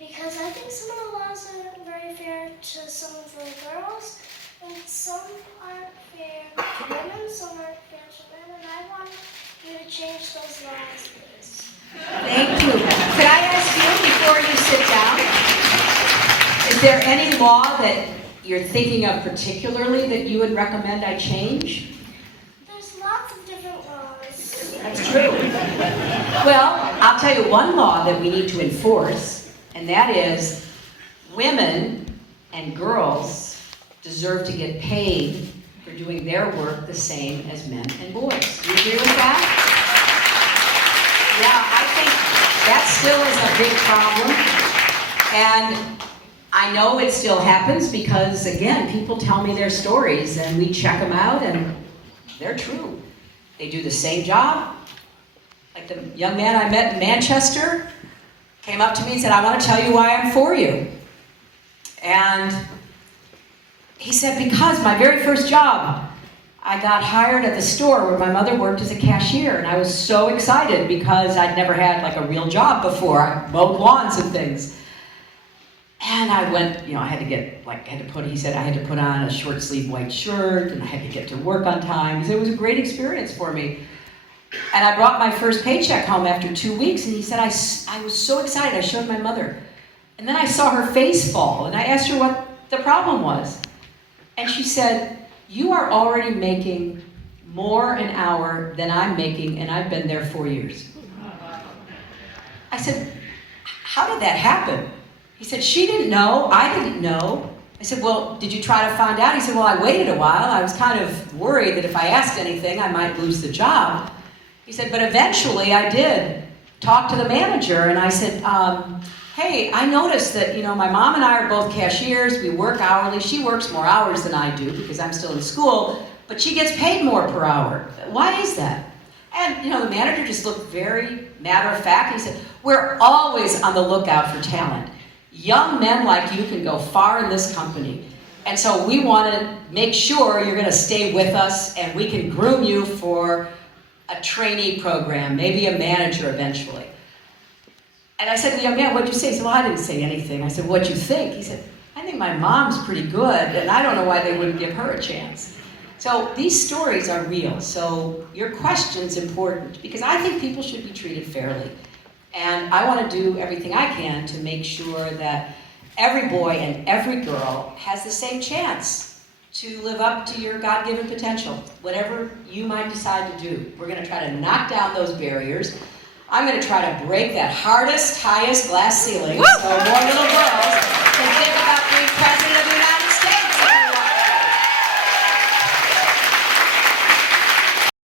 because I think some of the laws aren't very fair to some of the girls, and some aren't fair to women, some aren't fair to men, and I want you to change those laws, please. Thank you. Could I ask you, before you sit down, is there any law that you're thinking of particularly that you would recommend I change? There's lots of different laws. That's true. Well, I'll tell you one law that we need to enforce, and that is women and girls deserve to get paid for doing their work the same as men and boys. Do you agree with that? Yeah, I think that still is a big problem. And I know it still happens because, again, people tell me their stories and we check them out and they're true. They do the same job. Like the young man I met in Manchester came up to me and said, I want to tell you why I'm for you. And he said, because my very first job, I got hired at the store where my mother worked as a cashier, and I was so excited because I'd never had like a real job before. I mowed lawns and things. And I went, I had to put on a short sleeve white shirt, and I had to get to work on time. He said it was a great experience for me. And I brought my first paycheck home after 2 weeks, and he said, I was so excited, I showed my mother. And then I saw her face fall, and I asked her what the problem was. And she said, you are already making more an hour than I'm making, and I've been there 4 years. I said, how did that happen? He said, she didn't know, I didn't know. I said, well, did you try to find out? He said, well, I waited a while. I was kind of worried that if I asked anything, I might lose the job. He said, but eventually I did talk to the manager, and I said, hey, I noticed that, my mom and I are both cashiers. We work hourly. She works more hours than I do because I'm still in school, but she gets paid more per hour. Why is that? And, the manager just looked very matter of fact. He said, we're always on the lookout for talent. Young men like you can go far in this company. And so we want to make sure you're going to stay with us and we can groom you for a trainee program, maybe a manager eventually. And I said to the young man, what'd you say? He said, well, I didn't say anything. I said, what'd you think? He said, I think my mom's pretty good, and I don't know why they wouldn't give her a chance. So these stories are real. So your question's important because I think people should be treated fairly. And I want to do everything I can to make sure that every boy and every girl has the same chance to live up to your God-given potential, whatever you might decide to do. We're going to try to knock down those barriers. I'm going to try to break that hardest, highest glass ceiling so more little girls